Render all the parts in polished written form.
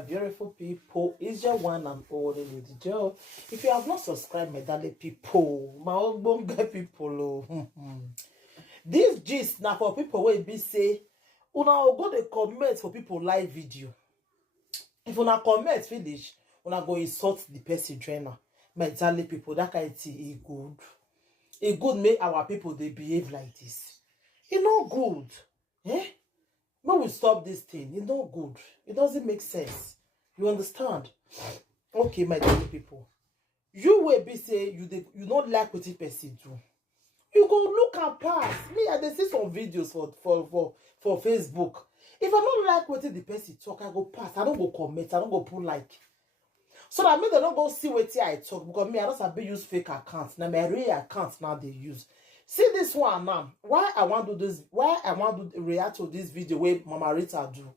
my beautiful people. It's your one and only Lady Joe. If you have not subscribed, my darling people, my own good people, this gist now for people will be say, una go the comment for people live video. If una comment finish, una go insult the person trainer. My darling people, that kind of thing is good. It good make our people they behave like this. It's not good. Eh? When we stop this thing, it's not good. It doesn't make sense. You understand? Okay, my dear people. You will be say you don't like what the person do. You go look and pass. Me, I see some videos for Facebook. If I don't like what the person talk, I go pass. I don't go comment. I don't go put like. So that means they don't go see what I talk because me, I just have to use fake accounts. Now my real accounts now they use. See this one now. Why I want to do this? Why I want to react to this video where Mama Rita do?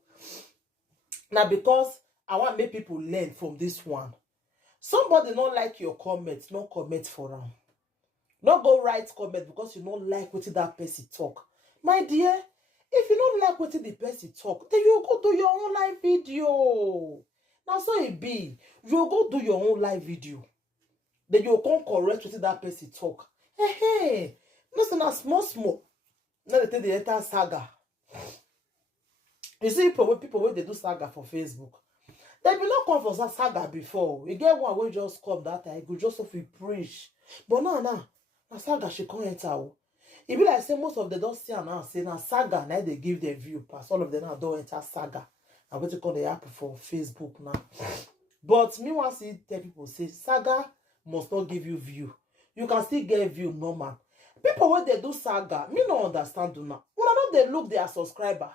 Now because I want to make people learn from this one. Somebody not like your comments, no comment for them. Not go write comment because you don't like what that person talk. My dear, if you don't like what the person talk, then you go do your own live video. Now so it be. You go do your own live video. Then you come correct what that person talk. Hey. Listen, a small. Now they take the entire saga. You see people when they do saga for Facebook. They be not come for that saga before. You get one when just come that time, you just have preach. But now, na saga she can't enter. It be like say most of the don't see now say na saga now they give their view pass. All of them now don't enter saga. And what you call the app for Facebook now. But me want see tell people say saga must not give you view. You can still get view normal. People when they do saga, me no understand do now. When I know they look their subscriber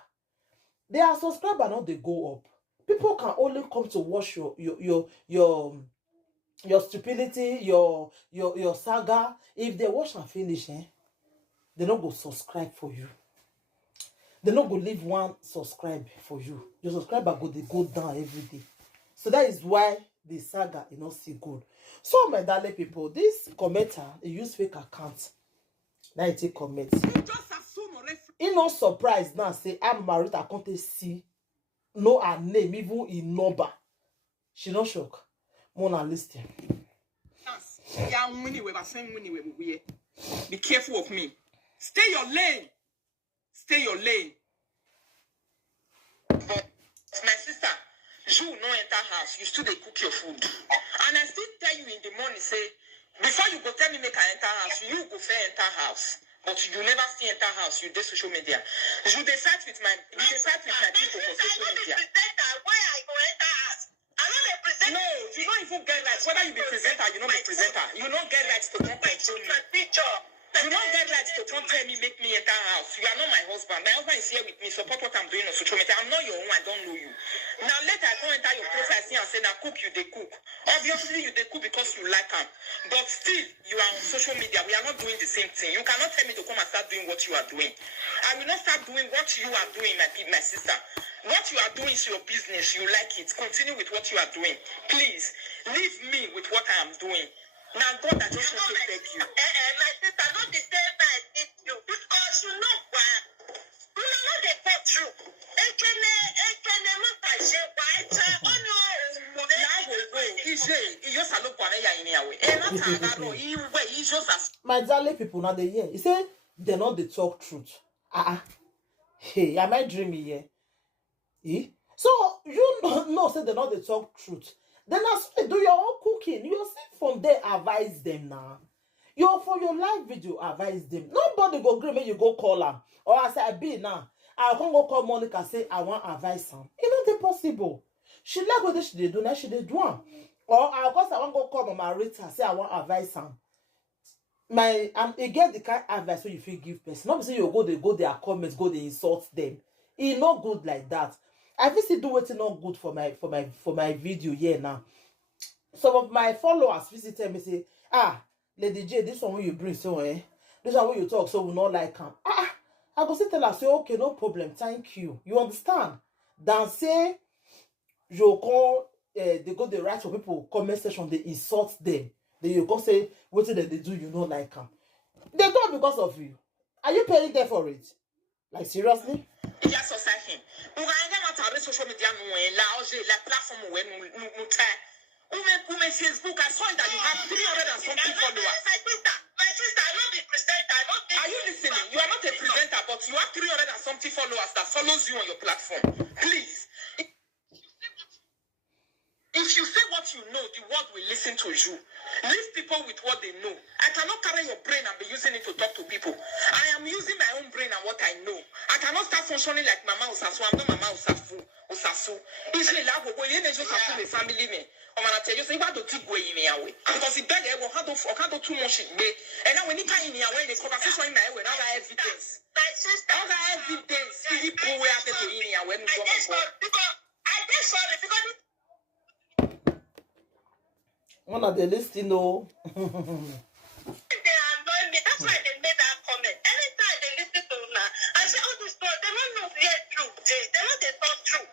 not they go up. People can only come to watch your stupidity, your saga. If they watch and finish, they don't go subscribe for you. They don't go leave one subscribe for you. Your subscriber they go down every day. So that is why the saga is not see good. So my darling people, this commenter they use fake accounts. Now you take comments. He not surprised now. Say I'm married. I can't see know her name even in number. She not shock. Mona listen. Be careful of me. Stay your lane. Stay your lane. But my sister, you no enter house. You still they cook your food. And I still tell you in the morning, say, before you go tell me make I enter house, you go fair enter house. But you never see enter house, you do social media. You decide with my people for social media. Why I go enter house? I don't represent. No, you don't even get rights. Whether you be presenter, you don't be presenter. You don't get rights to come control me. You don't get rights to come tell me make me enter house. You are not my husband. My husband is here with me. Support what I'm doing on social media. I'm not your own. I don't know you. Now later I come enter your profile see and say now cook you they cook. Obviously you they cook because you like them. But still you are on social media. We are not doing the same thing. You cannot tell me to come and start doing what you are doing. I will not start doing what you are doing, my sister. What you are doing is your business. You like it. Continue with what you are doing. Please leave me with what I am doing. Now God, I just want to beg you. My sister, not the same time with you because you know what? You know the talk true. My darling people now they hear. He say they not the talk truth. Hey, am I dreaming here? So you know say they not the talk truth. Then as you do your own cooking, you see from there advise them now. For your live video advise them. Nobody go agree when you go call them. Or I say I be now. I can't go call Monica say I want advice them. It's not impossible. She like what she do now she dey do am. Or of course I want go call Mama Rita say I want advice them. You get the kind of advice so you feel give person. Not say you go their comments, go they insult them. It's not good like that. I feel still do what's not good for my video here now. Some of my followers visit me say, Lady J, this one you bring so this one you talk so we not like him. I go say tell her say okay, no problem, thank you. You understand? Then say you come they go the right for people comment section, they insult them. Then you come say what they do, you not like him. They do it because of you. Are you paying them for it? Like seriously? Il y a société. Ou rien à travers social media nous là, j'ai la plateforme où nous ou même Facebook, I saw that you have 300 and something followers. My sister, I'm not a presenter. Are you listening? You are not a presenter, but you have 300 and something followers that follows you on your platform. Please. If you say what you know, the world will listen to you. Leave people with what they know. I cannot carry your brain and be using it to talk to people. I am using my own brain and what I know. I cannot start functioning like Mama Osasu. I'm not Mama Osasu. If you love what you need to the family me. I'm gonna tell you, so you want to take away me away. Because it better will handle too much in me. And now when you can't in the away, the conversation in my way, now I have evidence. All the evidence. You pull away at the beginning when you go. Because I get sorry because one of the list, you know. they annoy me. That's why they made that comment. Anytime they listen to me, I say, oh, this story, they don't know if they're true. They know they talk true.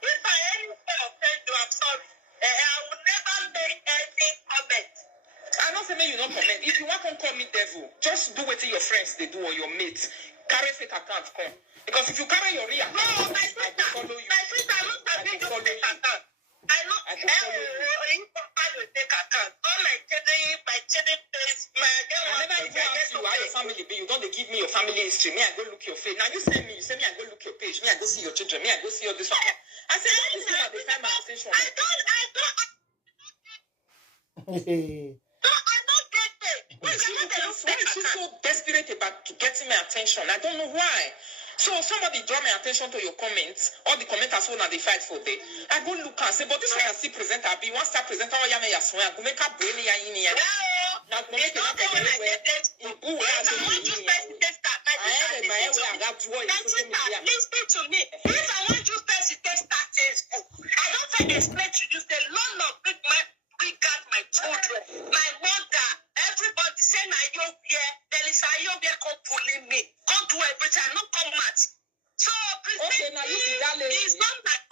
If I any offend you, I'm sorry. I will never make any comment. I don't say you don't comment. If you want to call me devil, just do what your friends they do or your mates. Carry fake account come. Because if you carry your real account, I can follow you. My sister, I'm not having your fake account. I know. I can follow you. Take account. All my children place, my girl. I never even ask you how your family be. You don't give me your family history. Me, I go look your face. Now you say me, I go look your page. Me, I go see your children. Me, I go see all this one. I said, what is it that they find my attention? I don't get it. Why is she so desperate about getting my attention? I don't know why. So somebody draw my attention to your comments, all the commenters who now they fight for them. I go look and say, but this one I see presenter, be one star presenter, or yame yaswe, I go make a brain ya in here. Now go make it happen anywhere. Listen to me. If I want you first, it takes that Facebook. I don't think explain to you the Lord of big man, we got my children, my mother, everybody saying I don't here. There is a young girl pulling me. Come do everything. I not come mad. So okay, now you see that lady. It's not that.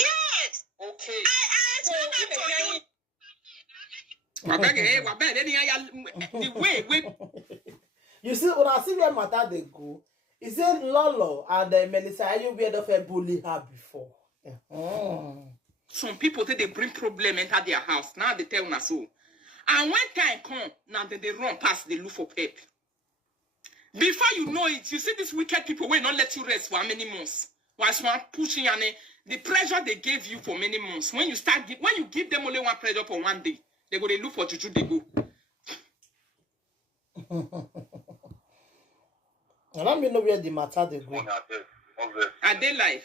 Yes. Okay. I explain that to you. You see, when I see where matter they go, is it Lolo and Melissa? Are you weird of a bully her before? Some people say they bring problem enter their house. Now they tell us so. And when time come, now they run past, they look for help. Before you know it, you see these wicked people will not let you rest for how many months. Whilst one pushing and the pressure they gave you for many months. When you give them only one pressure for one day, they go they look for juju, they go. And let me know where the matter they go. Are they live?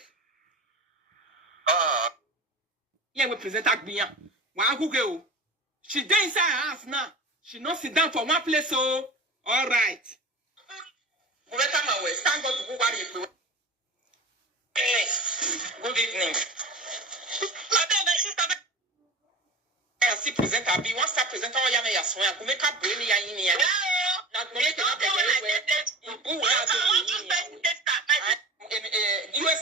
Yeah, we present Agbiya. One who go. She dey inside her house now. She not sit down for one place, so all right. Good evening. I see presenter. Be one star presenter. Oh, yeah, me yaswe. I go make a brain ya in here. Now go make another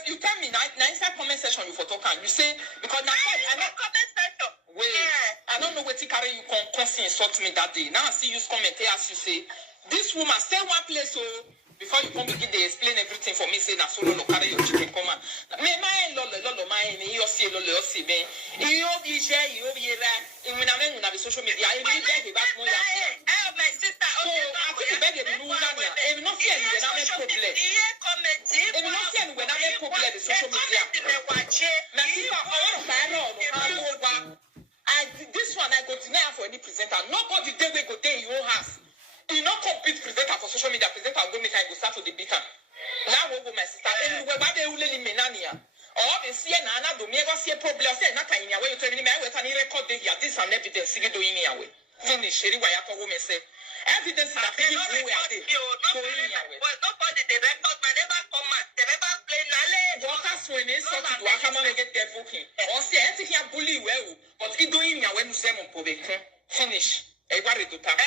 you tell me now inside comment section you for talking. You say because now I know comment section. Wait, I don't know what to carry you constantly insult me that day. Now I see you comment as you say this woman stay one place so before you come begin they explain everything for me say na solo no carry your chicken come on. Me my lolo my me you see lolo see me. You be share you be there. In when I'm on the social media I really beg about more. My sister so I think beg you no na me. If not see any na me problem. If not see any na me problem the social media. My sister this one I go deny for any presenter. Nobody there we go there in your house. You not compete presenter for social media presenter go make I go start to the beater. Now go my sister anywhere but they will let me nania. Or be see na do me go see problem say na kan ya we you tell me I we can record here this and evidence you do in here we. Finish sheri wa ya to woman say evidence that people who we are there. Nobody they record my never come out. They never play nale. Workers when they sort to aka ma get their booking. Or say anything here bully well but it do in here when you say mo po be finish. Everybody do that.